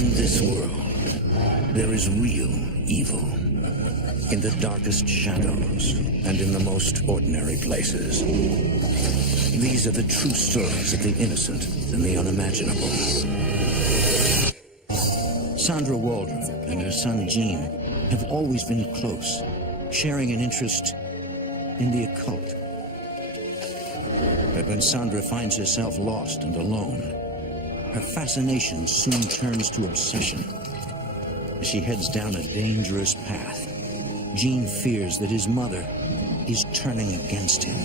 In this world, there is real evil. In the darkest shadows and in the most ordinary places. These are the true stories of the innocent and the unimaginable. Sandra Waldron and her son Gene have always been close, sharing an interest in the occult. But when Sandra finds herself lost and alone, her fascination soon turns to obsession. As she heads down a dangerous path, Gene fears that his mother is turning against him.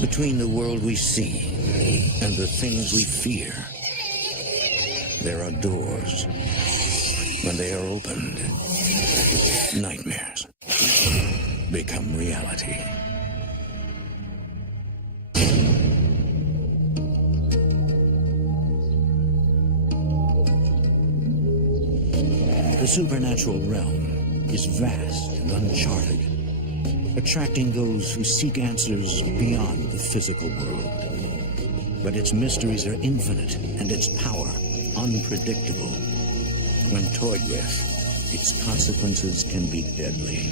Between the world we see and the things we fear, there are doors. When they are opened, nightmares become reality. The supernatural realm is vast and uncharted, attracting those who seek answers beyond the physical world. But its mysteries are infinite and its power unpredictable. When toyed with, its consequences can be deadly.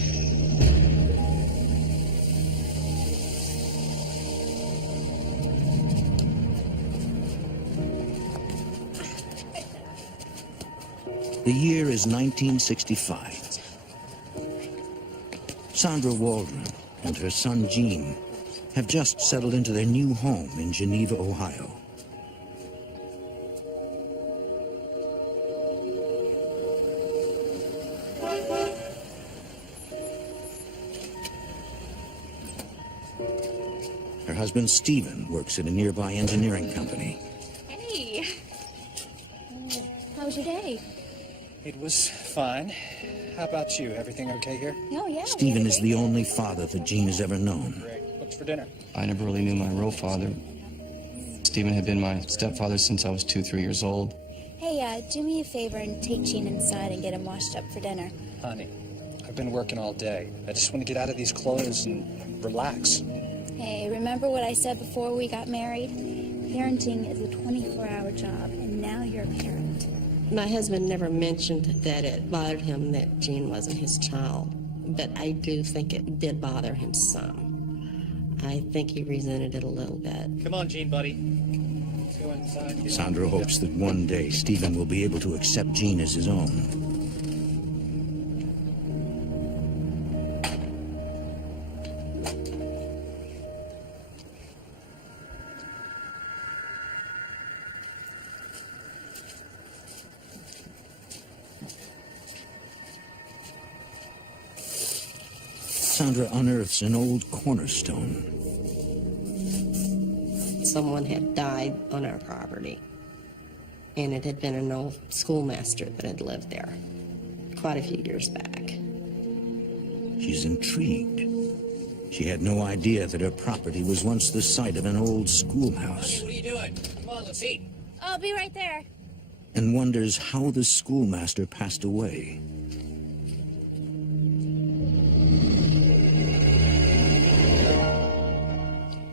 The year is 1965. Sandra Waldron and her son Gene have just settled into their new home in Geneva, Ohio. Her husband Stephen works at a nearby engineering company. Hey! How was your day? It was fine. How about you? Everything okay here? Oh, yeah. Stephen is the only father that Gene has ever known. Great. What's for dinner? I never really knew my real father. Stephen had been my stepfather since I was 3 years old. Hey, do me a favor and take Gene inside and get him washed up for dinner. Honey, I've been working all day. I just want to get out of these clothes and relax. Hey, remember what I said before we got married? Parenting is a 24-hour job, and now you're a parent. My husband never mentioned that it bothered him that Gene wasn't his child, but I do think it did bother him some. I think he resented it a little bit. Come on, Gene, buddy. Let's go inside. Sandra hopes that one day Stephen will be able to accept Gene as his own. Sandra unearths an old cornerstone. Someone had died on our property, and it had been an old schoolmaster that had lived there quite a few years back. She's intrigued. She had no idea that her property was once the site of an old schoolhouse. What are you doing? Come on, let's eat. I'll be right there. And wonders how the schoolmaster passed away.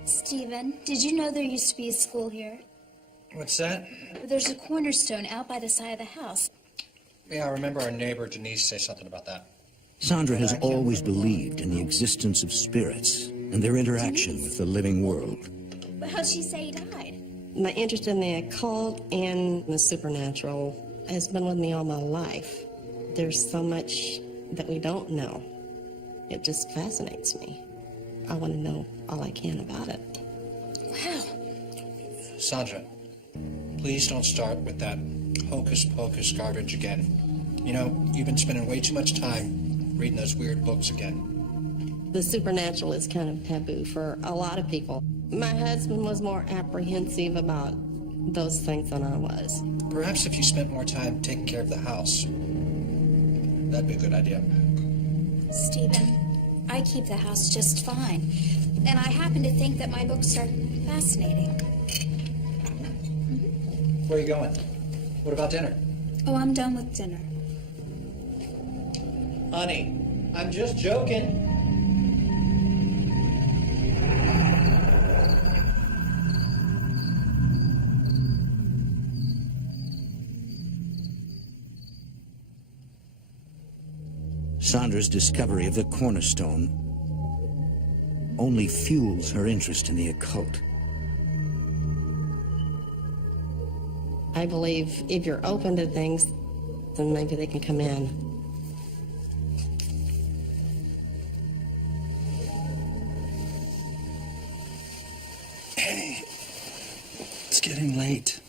Stephen, did you know there used to be a school here? What's that? There's a cornerstone out by the side of the house. Yeah, I remember our neighbor Denise say something about that. Sandra has always believed in the existence of spirits and their interaction with the living world. But how'd she say he died? My interest in the occult and the supernatural has been with me all my life. There's so much that we don't know. It just fascinates me. I want to know all I can about it. Wow. Sandra, please don't start with that hocus-pocus garbage again. You know, you've been spending way too much time reading those weird books again. The supernatural is kind of taboo for a lot of people. My husband was more apprehensive about those things than I was. Perhaps if you spent more time taking care of the house, that'd be a good idea. Stephen, I keep the house just fine. And I happen to think that my books are fascinating. Where are you going? What about dinner? Oh, I'm done with dinner. Honey, I'm just joking. Sandra's discovery of the cornerstone only fuels her interest in the occult. I believe if you're open to things, then maybe they can come in. Hey, it's getting late.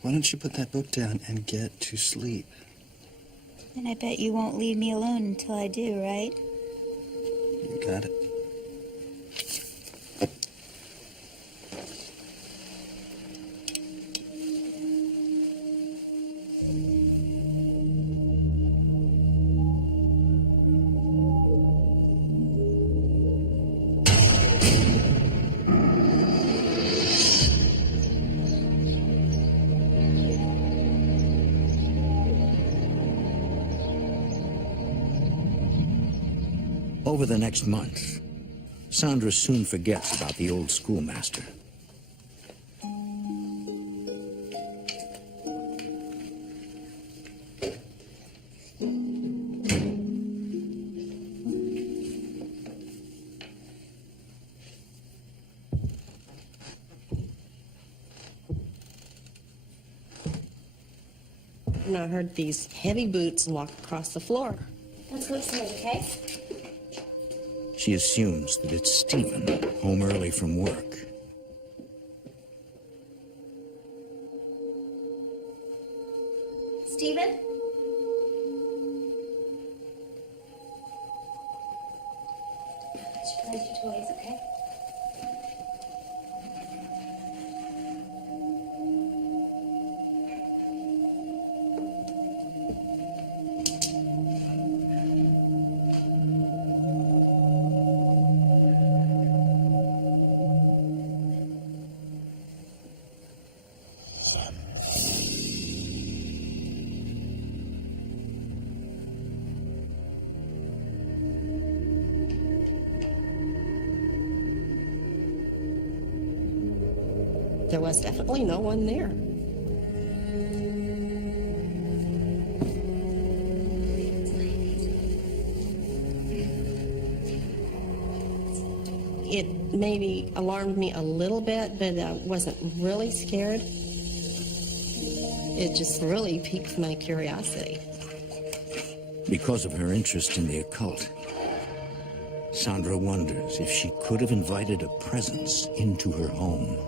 Why don't you put that book down and get to sleep? And I bet you won't leave me alone until I do, right? You got it. Over the next month, Sandra soon forgets about the old schoolmaster. And I heard these heavy boots walk across the floor. Let's go upstairs, okay? She assumes that it's Stephen, home early from work. Stephen? Play with your toys, okay? There was definitely no one there. It maybe alarmed me a little bit, but I wasn't really scared. It just really piqued my curiosity. Because of her interest in the occult, Sandra wonders if she could have invited a presence into her home.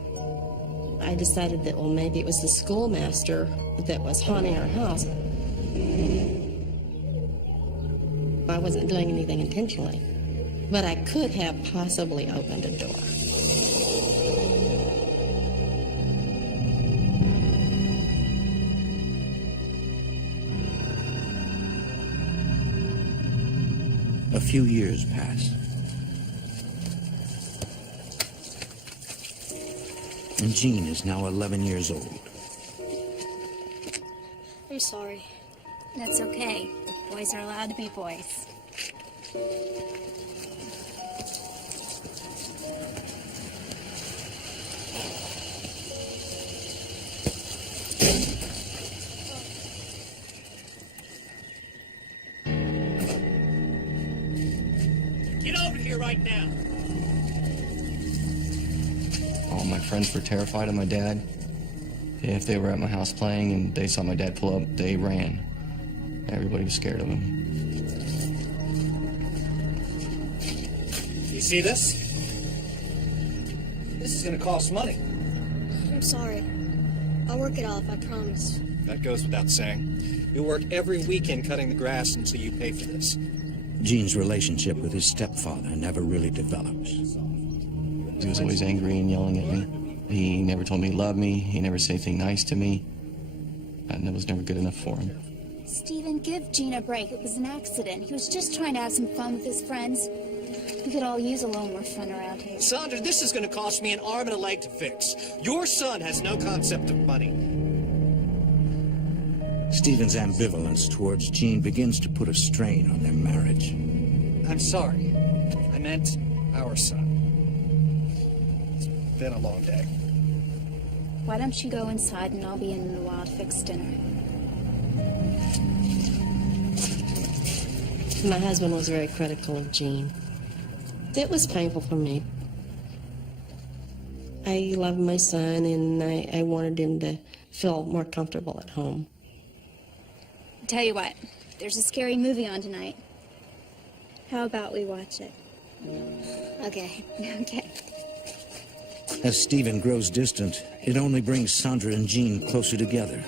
I decided that, well, maybe it was the schoolmaster that was haunting our house. I wasn't doing anything intentionally, but I could have possibly opened a door. A few years pass. And Jean is now 11 years old. I'm sorry. That's okay. Boys are allowed to be boys. Get over here right now. All my friends were terrified of my dad. If they were at my house playing and they saw my dad pull up, they ran. Everybody was scared of him. You see this? This is gonna cost money. I'm sorry. I'll work it off, I promise. That goes without saying. You work every weekend cutting the grass until you pay for this. Jean's relationship with his stepfather never really develops. He was always angry and yelling at me. He never told me he loved me. He never said anything nice to me. And that was never good enough for him. Stephen, give Gene a break. It was an accident. He was just trying to have some fun with his friends. We could all use a little more fun around here. Sandra, this is gonna cost me an arm and a leg to fix. Your son has no concept of money. Stephen's ambivalence towards Jean begins to put a strain on their marriage. I'm sorry. I meant our son. It's been a long day. Why don't you go inside and I'll be in a while to fix dinner? My husband was very critical of Gene. It was painful for me. I love my son, and I wanted him to feel more comfortable at home. Tell you what, there's a scary movie on tonight. How about we watch it? Okay. Okay. As Stephen grows distant, it only brings Sandra and Jean closer together.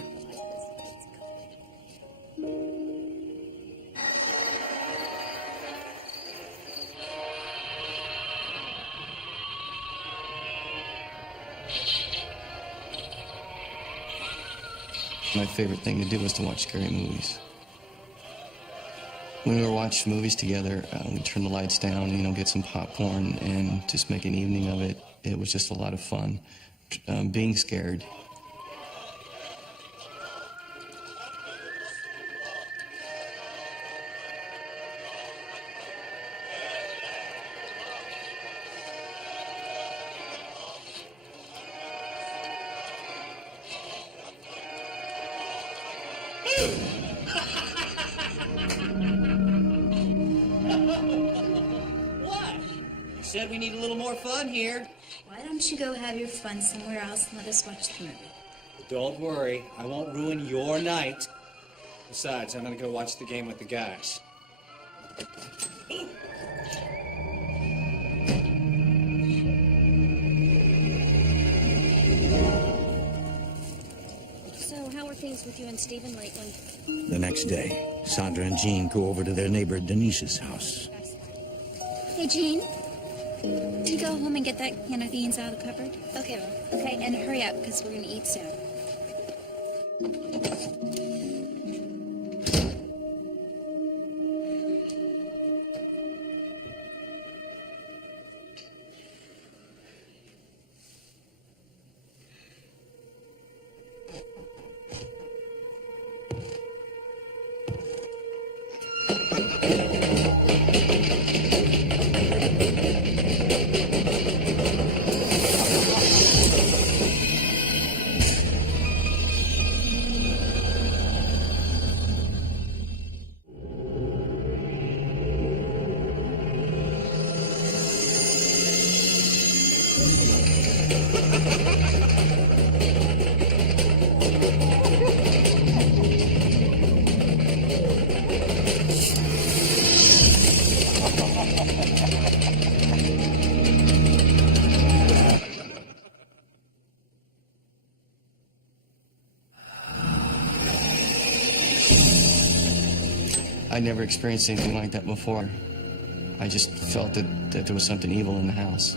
My favorite thing to do was to watch scary movies. When we were watching movies together, we'd turn the lights down, you know, get some popcorn and just make an evening of it. It was just a lot of fun, being scared. Said we need a little more fun here. Why don't you go have your fun somewhere else and let us watch the movie? Don't worry, I won't ruin your night. Besides, I'm gonna go watch the game with the guys. So, how are things with you and Stephen lately? The next day, Sandra and Jean go over to their neighbor Denise's house. Hey, Jean. Can you go home and get that can of beans out of the cupboard? Okay, Mom. Okay, and hurry up, because we're going to eat soon. I never experienced anything like that before. I just felt that there was something evil in the house.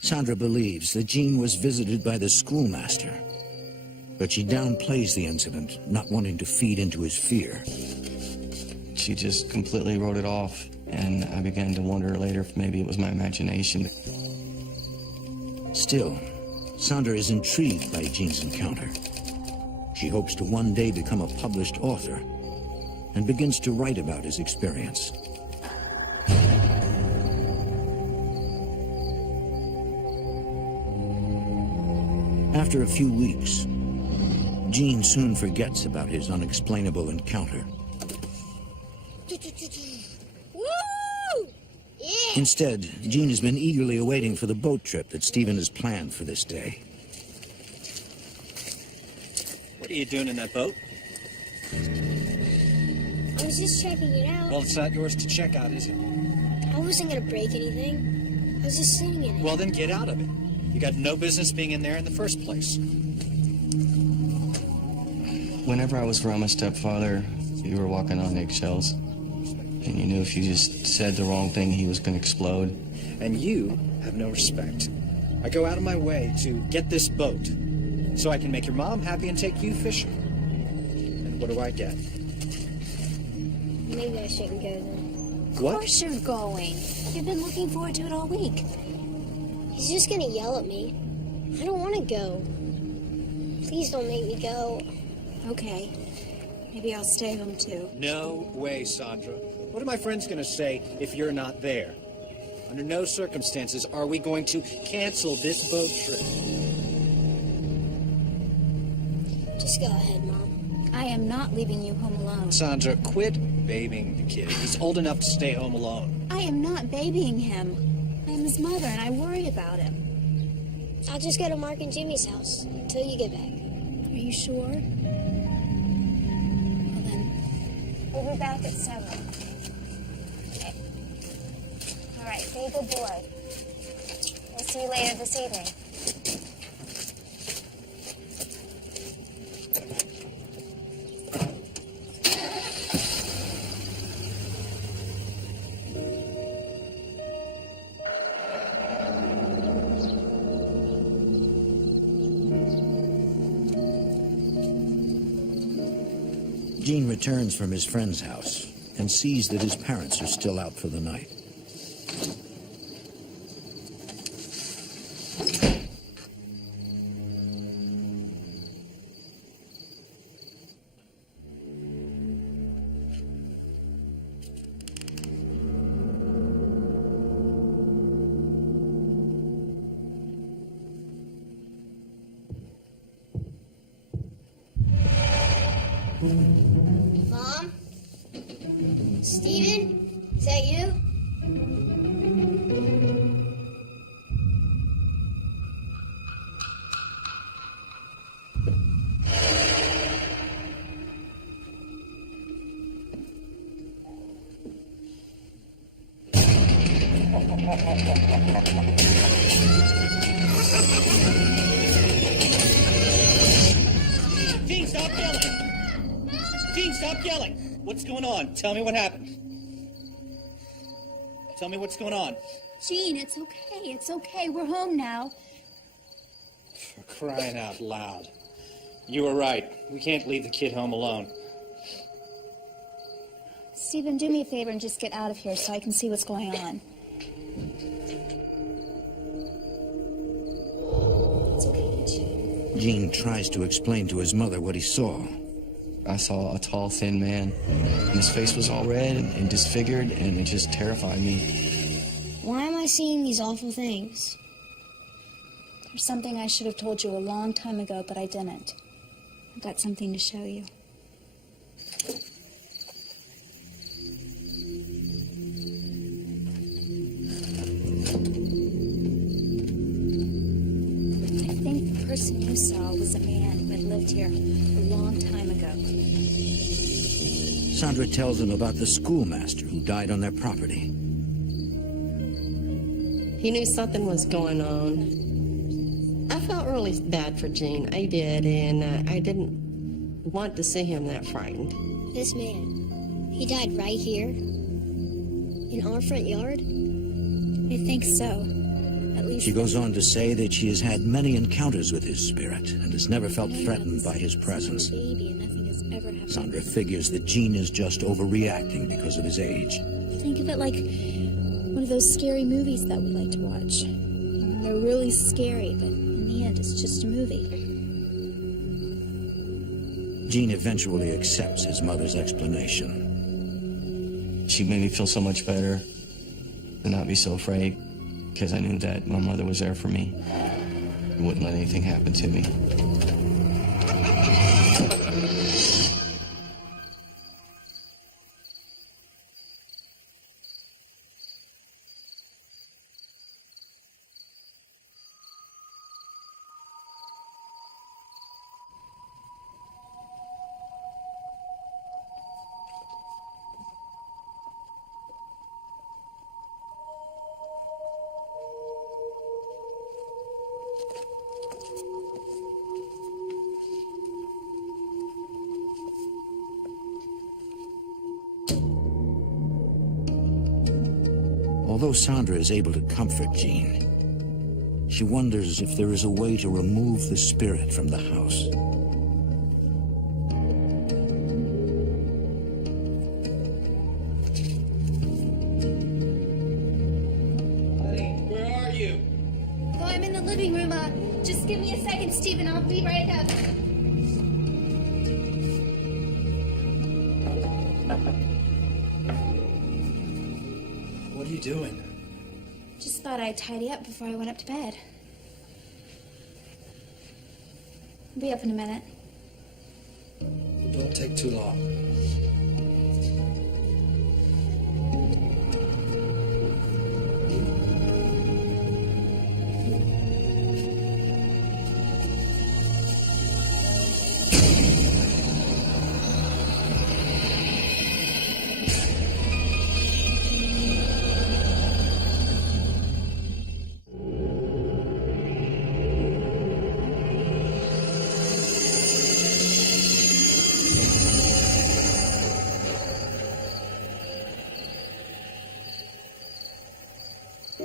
Sandra believes that Jean was visited by the schoolmaster, but she downplays the incident, not wanting to feed into his fear. She just completely wrote it off, and I began to wonder later if maybe it was my imagination. Still, Sandra is intrigued by Jean's encounter. She hopes to one day become a published author and begins to write about his experience. After a few weeks, Jean soon forgets about his unexplainable encounter. Woo! Yeah! Instead, Jean has been eagerly awaiting for the boat trip that Stephen has planned for this day. What are you doing in that boat? I was just checking it out. Well, it's not yours to check out, is it? I wasn't gonna break anything. I was just sitting in it. Well, then get out of it. You got no business being in there in the first place. Whenever I was around my stepfather, you were walking on eggshells. And you knew if you just said the wrong thing, he was going to explode. And you have no respect. I go out of my way to get this boat so I can make your mom happy and take you fishing. And what do I get? Maybe I shouldn't go then. Of course you're going. You've been looking forward to it all week. He's just gonna yell at me. I don't want to go. Please don't make me go. Okay. Maybe I'll stay home too. No way, Sandra. What are my friends going to say if you're not there? Under no circumstances are we going to cancel this boat trip. Just go ahead, Mom. I am not leaving you home alone. Sandra, quit babying the kid. He's old enough to stay home alone. I am not babying him. I am his mother, and I worry about him. I'll just go to Mark and Jimmy's house until you get back. Are you sure? Well then, we'll be back at 7. Okay. All right, be a good boy. We'll see you later this evening. Gene returns from his friend's house and sees that his parents are still out for the night. Mom? Steven? Is that you? Gene, stop yelling! Gene, stop yelling! What's going on? Tell me what happened. Tell me what's going on. Gene, it's okay. It's okay. We're home now. For crying out loud. You were right. We can't leave the kid home alone. Stephen, do me a favor and just get out of here so I can see what's going on. It's okay, Gene. Gene tries to explain to his mother what he saw. I saw a tall, thin man, and his face was all red and disfigured, and it just terrified me. Why am I seeing these awful things? There's something I should have told you a long time ago, but I didn't. I've got something to show you. I think the person you saw was a man who had lived here a long time ago. Sandra tells him about the schoolmaster who died on their property. He knew something was going on. I felt really bad for Gene. I did, and I didn't want to see him that frightened. This man, he died right here? In our front yard? I think so. At least She goes on to say that she has had many encounters with his spirit and has never felt threatened by his presence. baby and nothing has ever happened. Sandra figures that Gene is just overreacting because of his age. Think of it like one of those scary movies that we like to watch. They're really scary, but in the end, it's just a movie. Gene eventually accepts his mother's explanation. She made me feel so much better to not be so afraid, because I knew that my mother was there for me. Wouldn't let anything happen to me. Although Sandra is able to comfort Gene, she wonders if there is a way to remove the spirit from the house. Honey, where are you? Oh, I'm in the living room. Just give me a second, Stephen. I'll be right up. What are you doing? Just thought I'd tidy up before I went up to bed. I'll be up in a minute. Don't Won't take too long.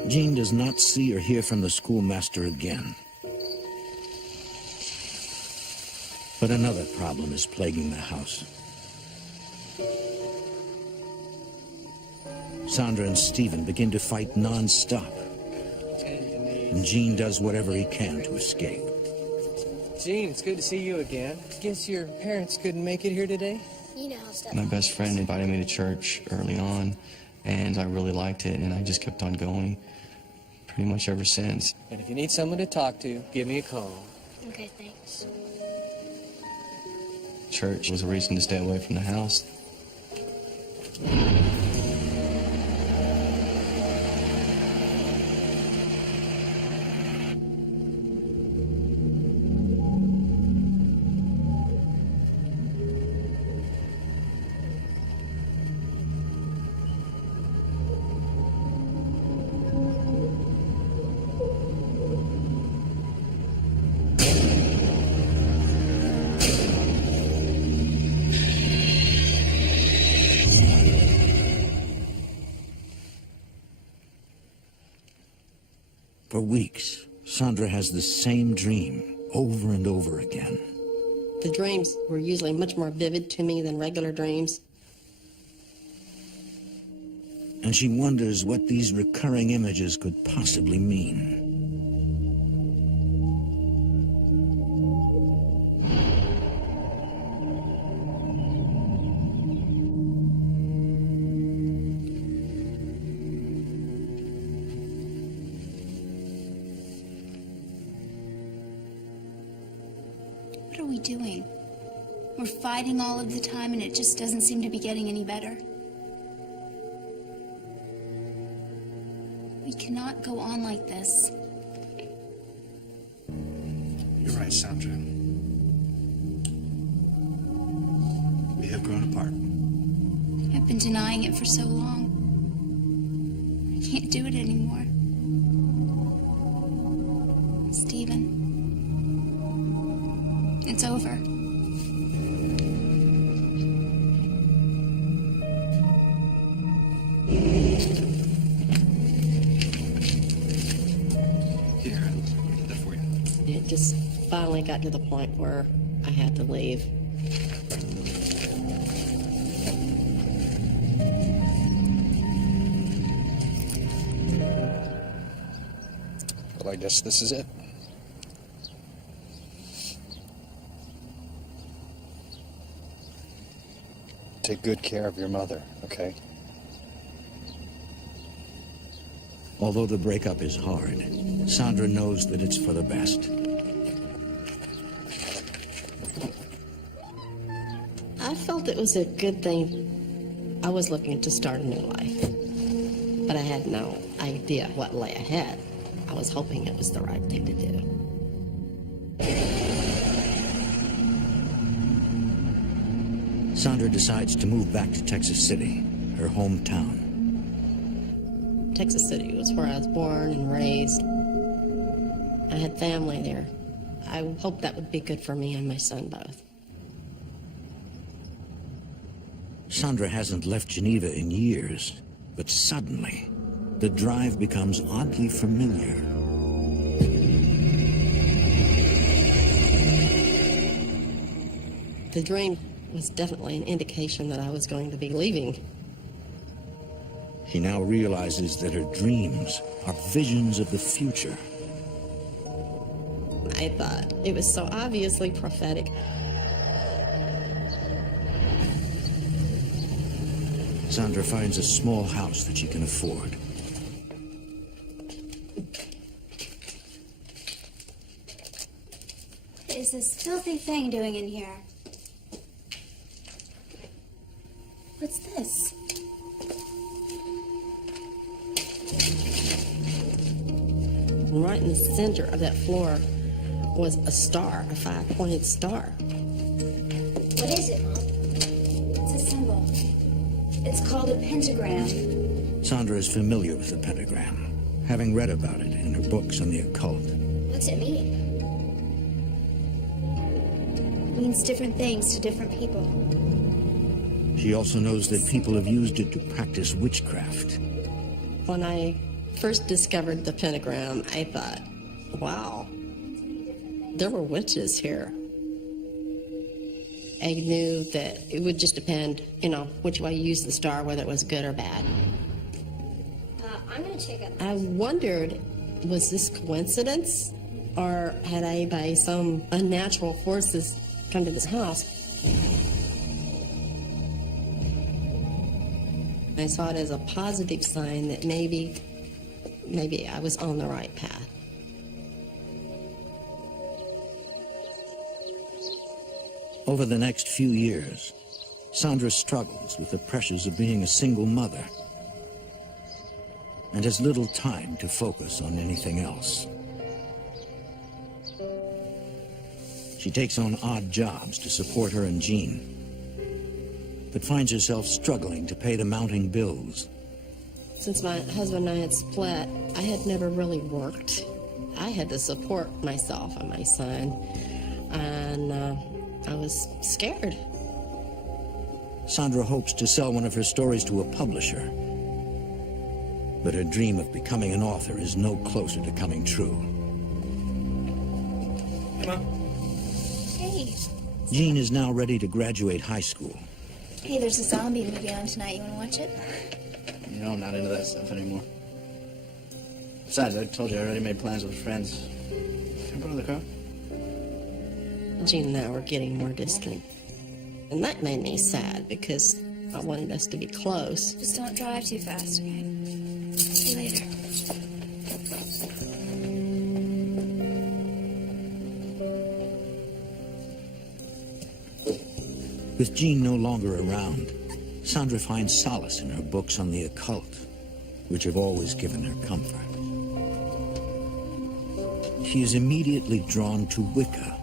Jean does not see or hear from the schoolmaster again. But another problem is plaguing the house. Sandra and Stephen begin to fight non-stop, and Jean does whatever he can to escape. Gene, it's good to see you again. Guess your parents couldn't make it here today? You know how stuff My best friend invited me to church early on, and I really liked it, and I just kept on going pretty much ever since. And if you need someone to talk to, give me a call. Okay, thanks. Church was a reason to stay away from the house. For weeks, Sandra has the same dream over and over again. The dreams were usually much more vivid to me than regular dreams. And she wonders what these recurring images could possibly mean. What are we doing? We're fighting all of the time and it just doesn't seem to be getting any better. We cannot go on like this. You're right, Sandra. We have grown apart. I've been denying it for so long. I can't do it anymore. Stephen, it's over. Here, let me get that for you. It just finally got to the point where I had to leave. Well, I guess this is it. Take good care of your mother, okay? Although the breakup is hard, Sandra knows that it's for the best. I felt it was a good thing. I was looking to start a new life, but I had no idea what lay ahead. I was hoping it was the right thing to do. Sandra decides to move back to Texas City, her hometown. Texas City was where I was born and raised. I had family there. I hoped that would be good for me and my son both. Sandra hasn't left Geneva in years, but suddenly, the drive becomes oddly familiar. The dream was definitely an indication that I was going to be leaving. She now realizes that her dreams are visions of the future. I thought it was so obviously prophetic. Sandra finds a small house that she can afford. What is this filthy thing doing in here? What's this? And right in the center of that floor was a star, a 5-pointed star. What is it, Mom? It's a symbol. It's called a pentagram. Sandra is familiar with the pentagram, having read about it in her books on the occult. What's it mean? It means different things to different people. She also knows that people have used it to practice witchcraft. When I first discovered the pentagram, I thought, wow, there were witches here. I knew that it would just depend, which way you use the star, whether it was good or bad. I'm gonna check out. I wondered, was this coincidence? Or had I, by some unnatural forces, come to this house? I saw it as a positive sign that maybe I was on the right path. Over the next few years, Sandra struggles with the pressures of being a single mother and has little time to focus on anything else. She takes on odd jobs to support her and Jean, but finds herself struggling to pay the mounting bills. Since my husband and I had split, I had never really worked. I had to support myself and my son, and I was scared. Sandra hopes to sell one of her stories to a publisher, but her dream of becoming an author is no closer to coming true. Hey, Mom. Hey. Jean is now ready to graduate high school. Hey, there's a zombie movie on tonight. You want to watch it? You know, I'm not into that stuff anymore. Besides, I told you I already made plans with friends. Can I borrow the car? Jean and I were getting more distant. And that made me sad because I wanted us to be close. Just don't drive too fast, okay? See you later. With Jean no longer around, Sandra finds solace in her books on the occult, which have always given her comfort. She is immediately drawn to Wicca,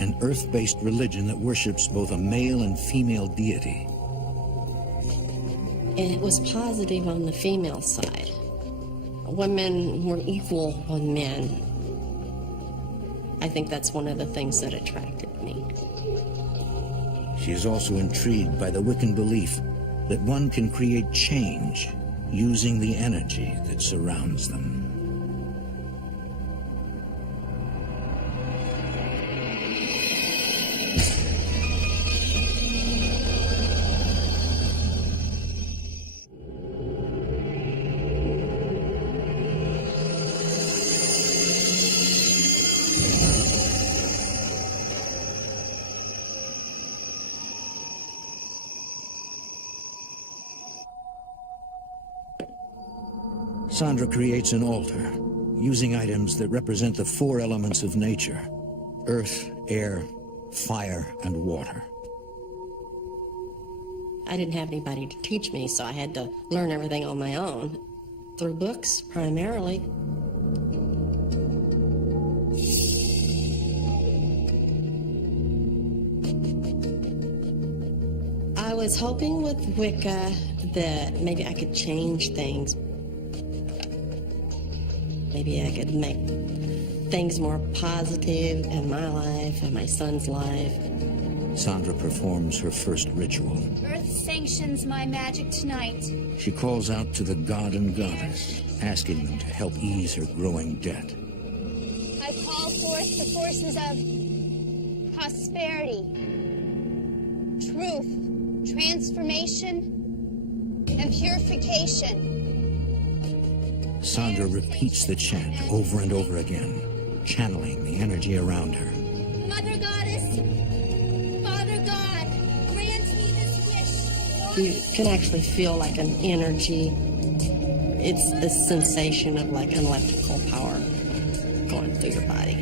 an earth-based religion that worships both a male and female deity. And it was positive on the female side. Women were equal on men. I think that's one of the things that attracted me. She is also intrigued by the Wiccan belief that one can create change using the energy that surrounds them. Sandra creates an altar using items that represent the 4 elements of nature: earth, air, fire, and water. I didn't have anybody to teach me, so I had to learn everything on my own, through books primarily. I was hoping with Wicca that maybe I could change things. Maybe I could make things more positive in my life and my son's life. Sandra performs her first ritual. Earth sanctions my magic tonight. She calls out to the god and goddess, asking them to help ease her growing debt. I call forth the forces of prosperity, truth, transformation, and purification. Sandra repeats the chant over and over again, channeling the energy around her. Mother Goddess, Father God, grant me this wish. You can actually feel like an energy. It's a sensation of like an electrical power going through your body.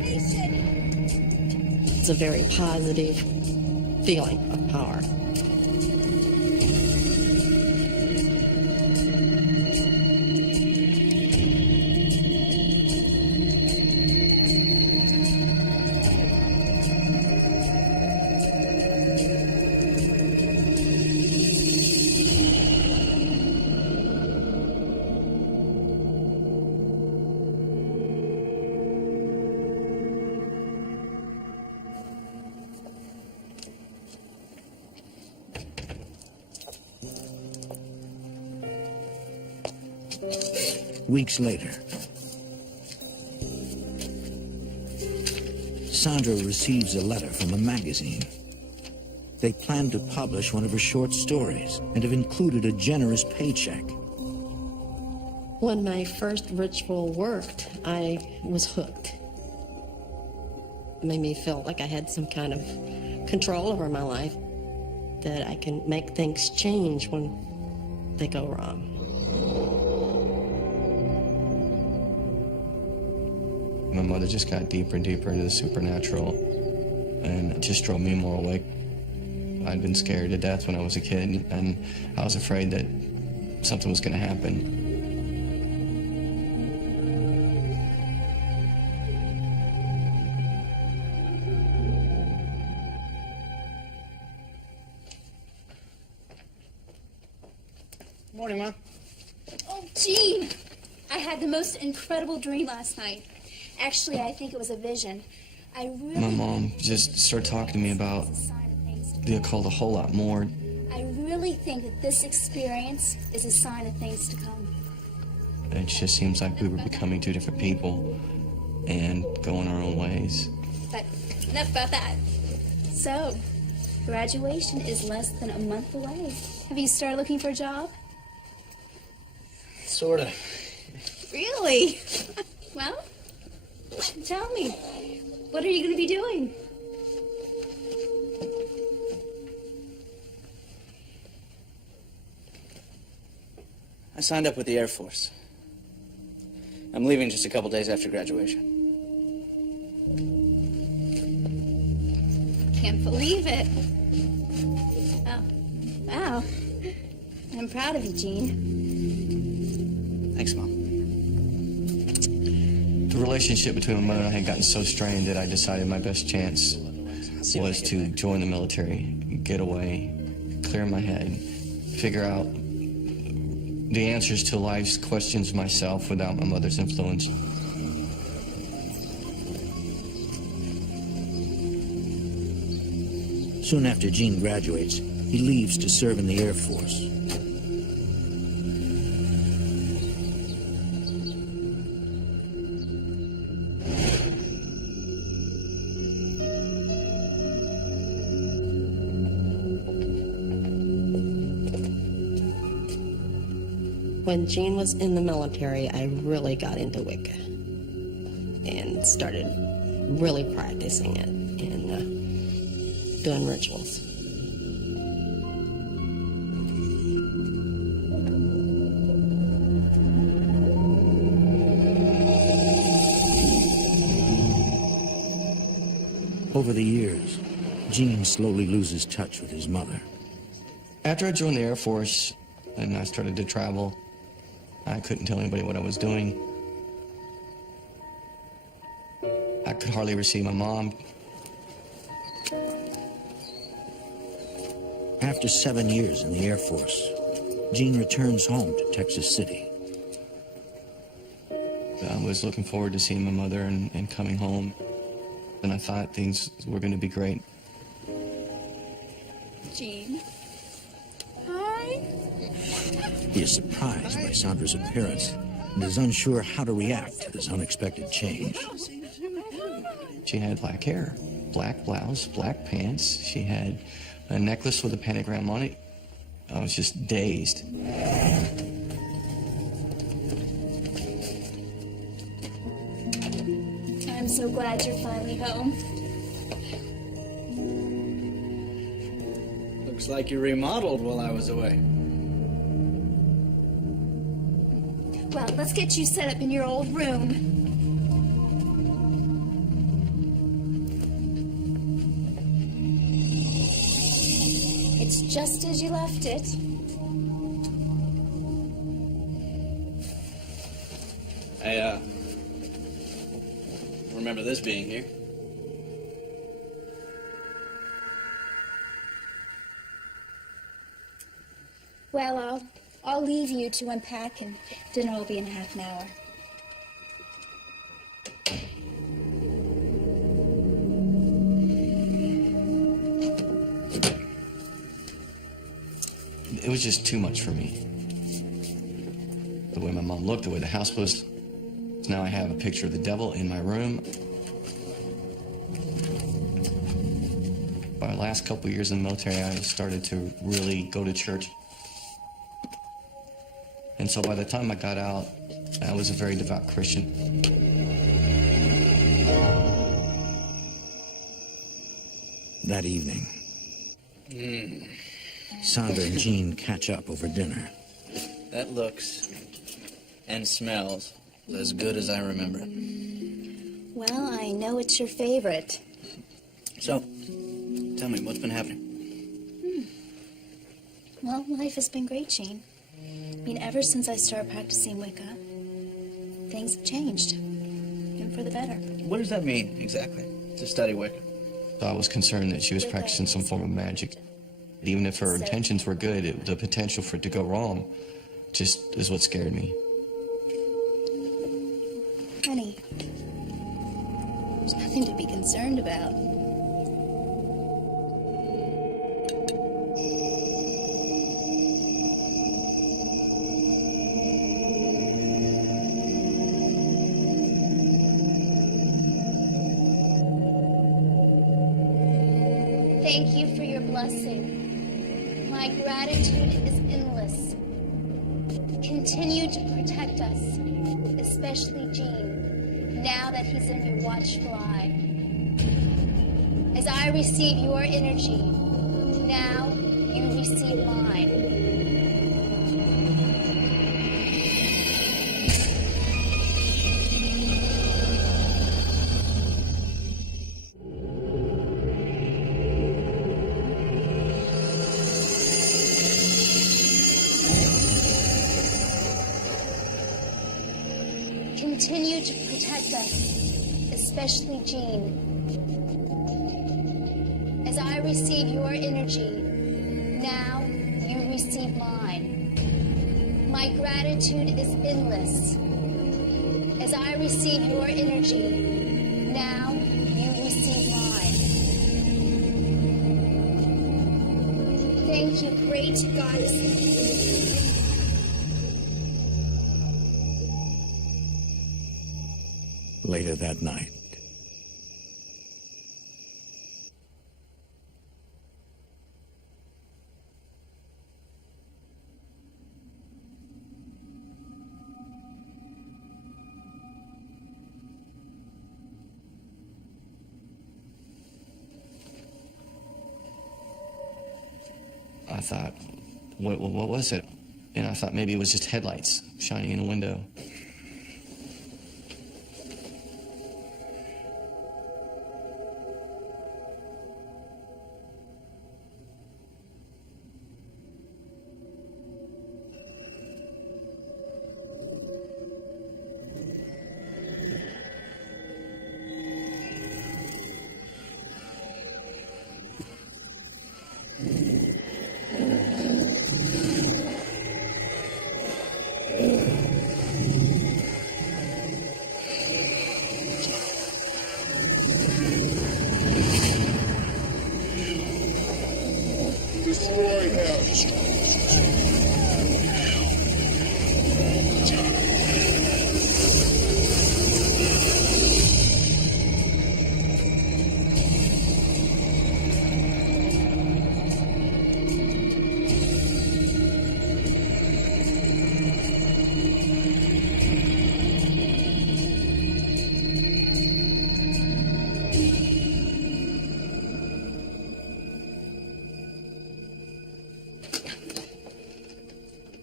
It's a very positive feeling of power. Weeks later, Sandra receives a letter from a magazine. They plan to publish one of her short stories and have included a generous paycheck. When my first ritual worked, I was hooked. It made me feel like I had some kind of control over my life, that I can make things change when they go wrong. My mother just got deeper and deeper into the supernatural, and it just drove me more awake. I'd been scared to death when I was a kid, and I was afraid that something was going to happen. Morning, Mom. Oh, Gene! I had the most incredible dream last night. Actually, I think it was a vision. My mom just started talking to me about the occult a whole lot more. I really think that this experience is a sign of things to come. It just seems like we were becoming two different people and going our own ways. But enough about that. So, graduation is less than a month away. Have you started looking for a job? Sorta. Really? Well, tell me. What are you going to be doing? I signed up with the Air Force. I'm leaving just a couple days after graduation. Can't believe it. Oh, wow. I'm proud of you, Gene. Thanks, Mom. The relationship between my mother and I had gotten so strained that I decided my best chance was to join the military, get away, clear my head, figure out the answers to life's questions myself without my mother's influence. Soon after Gene graduates, he leaves to serve in the Air Force. When Gene was in the military, I really got into Wicca and started really practicing it and doing rituals. Over the years, Gene slowly loses touch with his mother. After I joined the Air Force and I started to travel, I couldn't tell anybody what I was doing. I could hardly ever see my mom. After 7 years in the Air Force, Gene returns home to Texas City. I was looking forward to seeing my mother and coming home, and I thought things were going to be great. Gene. Hi. He is surprised by Sandra's appearance and is unsure how to react to this unexpected change. She had black hair, black blouse, black pants. She had a necklace with a pentagram on it. I was just dazed. I'm so glad you're finally home. Looks like you remodeled while I was away. Well, let's get you set up in your old room. It's just as you left it. I, remember this being here. Well, I'll leave you to unpack, and dinner will be in half an hour. It was just too much for me. the way my mom looked, the way the house was. Now I have a picture of the devil in my room. My last couple years in the military, I started to really go to church. And so by the time I got out, I was a very devout Christian. That evening, Sandra and Jean catch up over dinner. That looks and smells as good as I remember it. Well, I know it's your favorite. So, tell me, what's been happening? Well, life has been great, Jean. I mean, ever since I started practicing Wicca, things have changed. And for the better. What does that mean, exactly, to study Wicca? I was concerned that she was practicing some form of magic. Even if her intentions were good, the potential for it to go wrong just is what scared me. Honey, there's nothing to be concerned about. Thank you for your blessing. My gratitude is endless. Continue to protect us, especially Jean, now that he's in your watchful eye. As I receive your energy, now you receive mine. Continue to protect us, especially Jean. As I receive your energy, now you receive mine. My gratitude is endless. As I receive your energy, now you receive mine. Thank you, great goddess. Later that night. I thought, what was it? And I thought maybe it was just headlights shining in a window. Destroy him.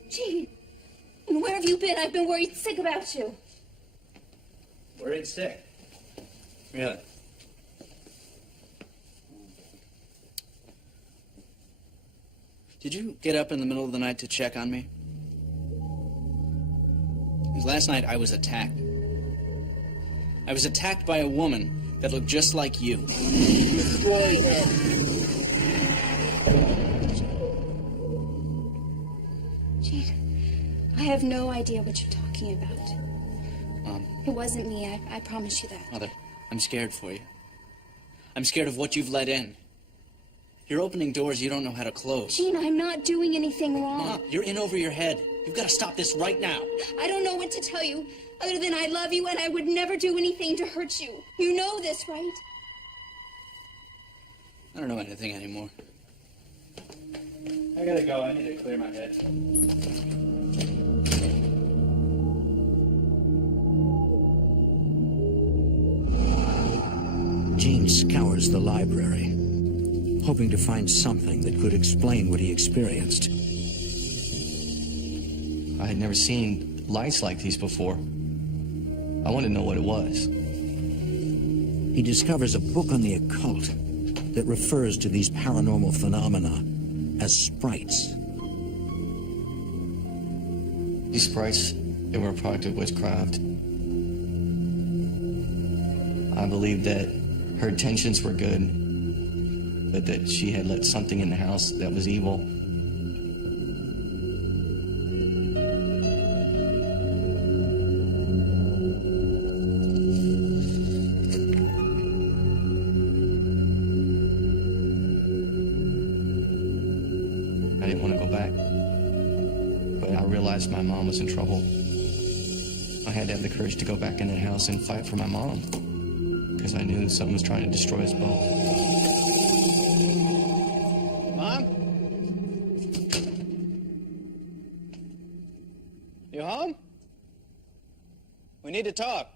Jean, where have you been? I've been worried sick about you. Worried sick? Really? Did you get up in the middle of the night to check on me? Because last night I was attacked. I was attacked by a woman that looked just like you. Destroy him. Jean, I have no idea what you're talking about. It wasn't me, I promise you that. Mother, I'm scared for you. I'm scared of what you've let in. You're opening doors you don't know how to close. Jean, I'm not doing anything wrong. You're in over your head. You've got to stop this right now. I don't know what to tell you, other than I love you and I would never do anything to hurt you. You know this, right? I don't know anything anymore. I gotta go. I need to clear my head. Gene scours the library, hoping to find something that could explain what he experienced. I had never seen lights like these before. I wanted to know what it was. He discovers a book on the occult that refers to these paranormal phenomena as sprites. These sprites, they were a product of witchcraft. I believed that her intentions were good, but that she had let something in the house that was evil. I didn't want to go back, but I realized my mom was in trouble. I had to have the courage to go back in that house and fight for my mom, because I knew something was trying to destroy us both. Mom? You home? We need to talk.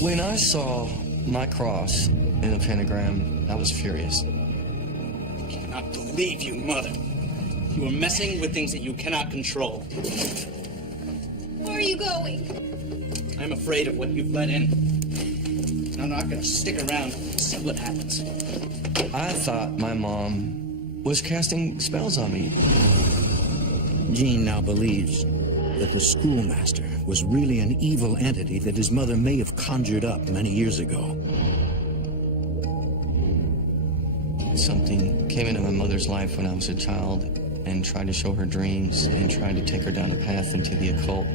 When I saw my cross in the pentagram, I was furious. I cannot believe you, Mother. You are messing with things that you cannot control. Where are you going? I'm afraid of what you've let in. And I'm not gonna stick around to see what happens. I thought my mom was casting spells on me. Gene now believes that the schoolmaster was really an evil entity that his mother may have conjured up many years ago. Something came into my mother's life when I was a child and tried to show her dreams and tried to take her down a path into the occult.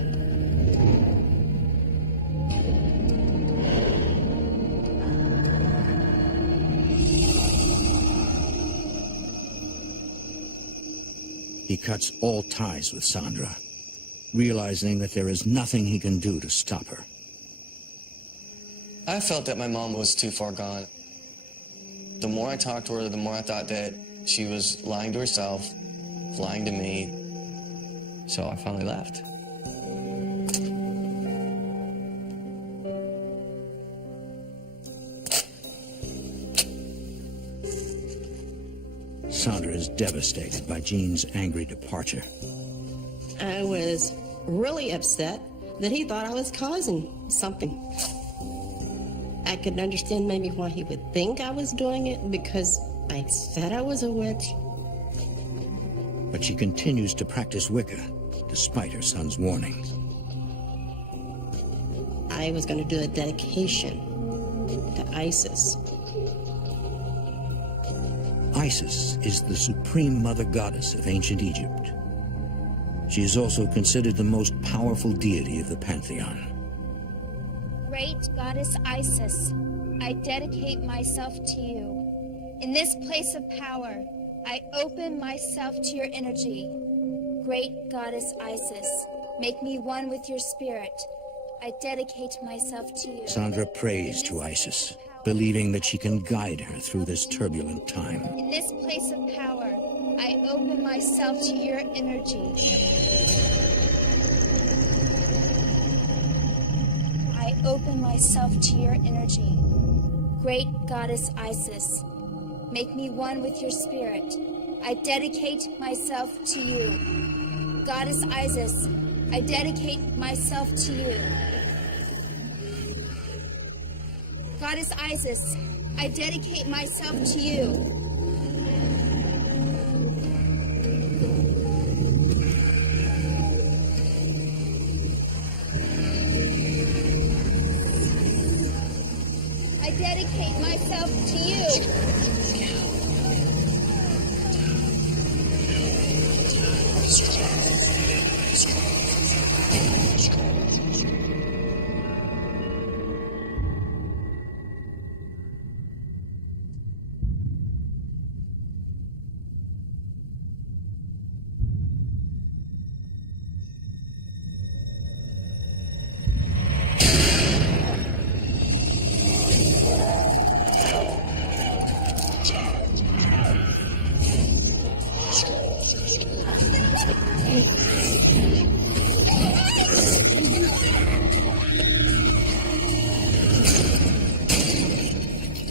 He cuts all ties with Sandra, realizing that there is nothing he can do to stop her. I felt that my mom was too far gone. The more I talked to her, the more I thought that she was lying to herself, lying to me. So I finally left. Sandra is devastated by Gene's angry departure. I was really upset that he thought I was causing something. I could understand maybe why he would think I was doing it, because I said I was a witch. But she continues to practice Wicca, despite her son's warnings. I was going to do a dedication to Isis. Isis is the supreme mother goddess of ancient Egypt. She is also considered the most powerful deity of the pantheon. Great goddess Isis, I dedicate myself to you. In this place of power, I open myself to your energy. Great goddess Isis, make me one with your spirit. I dedicate myself to you. Sandra prays to Isis, believing that she can guide her through this turbulent time. In this place of power, I open myself to your energy. open myself to your energy. Great Goddess Isis, make me one with your spirit. I dedicate myself to you. Goddess Isis, I dedicate myself to you. Goddess Isis, I dedicate myself to you. I dedicate myself to you.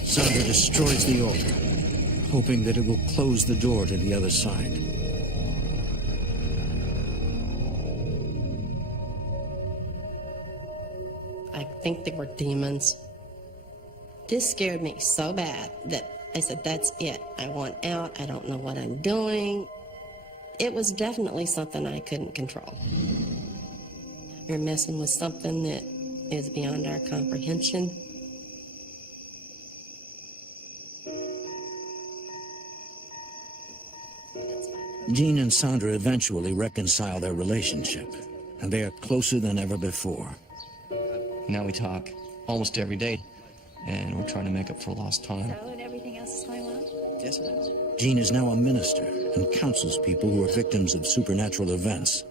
Sandra destroys the altar, hoping that it will close the door to the other side. I think they were demons. This scared me so bad that I said, that's it. I want out. I don't know what I'm doing. It was definitely something I couldn't control. You're messing with something that is beyond our comprehension. Jean and Sandra eventually reconcile their relationship, and they are closer than ever before. Now we talk almost every day, and we're trying to make up for lost time. So, and everything else is going well? Yes, it is. Jean is now a minister and counsels people who are victims of supernatural events.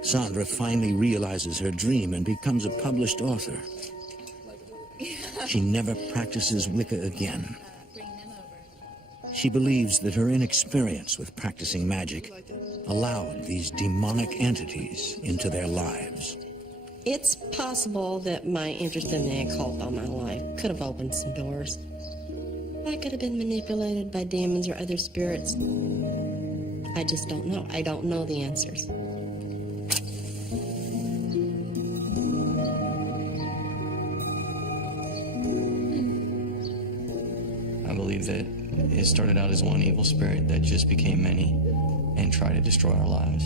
Sandra finally realizes her dream and becomes a published author. She never practices Wicca again. She believes that her inexperience with practicing magic allowed these demonic entities into their lives. It's possible that my interest in the occult all my life could have opened some doors. I could have been manipulated by demons or other spirits. I just don't know. I don't know the answers. I believe that it started out as one evil spirit that just became many and tried to destroy our lives.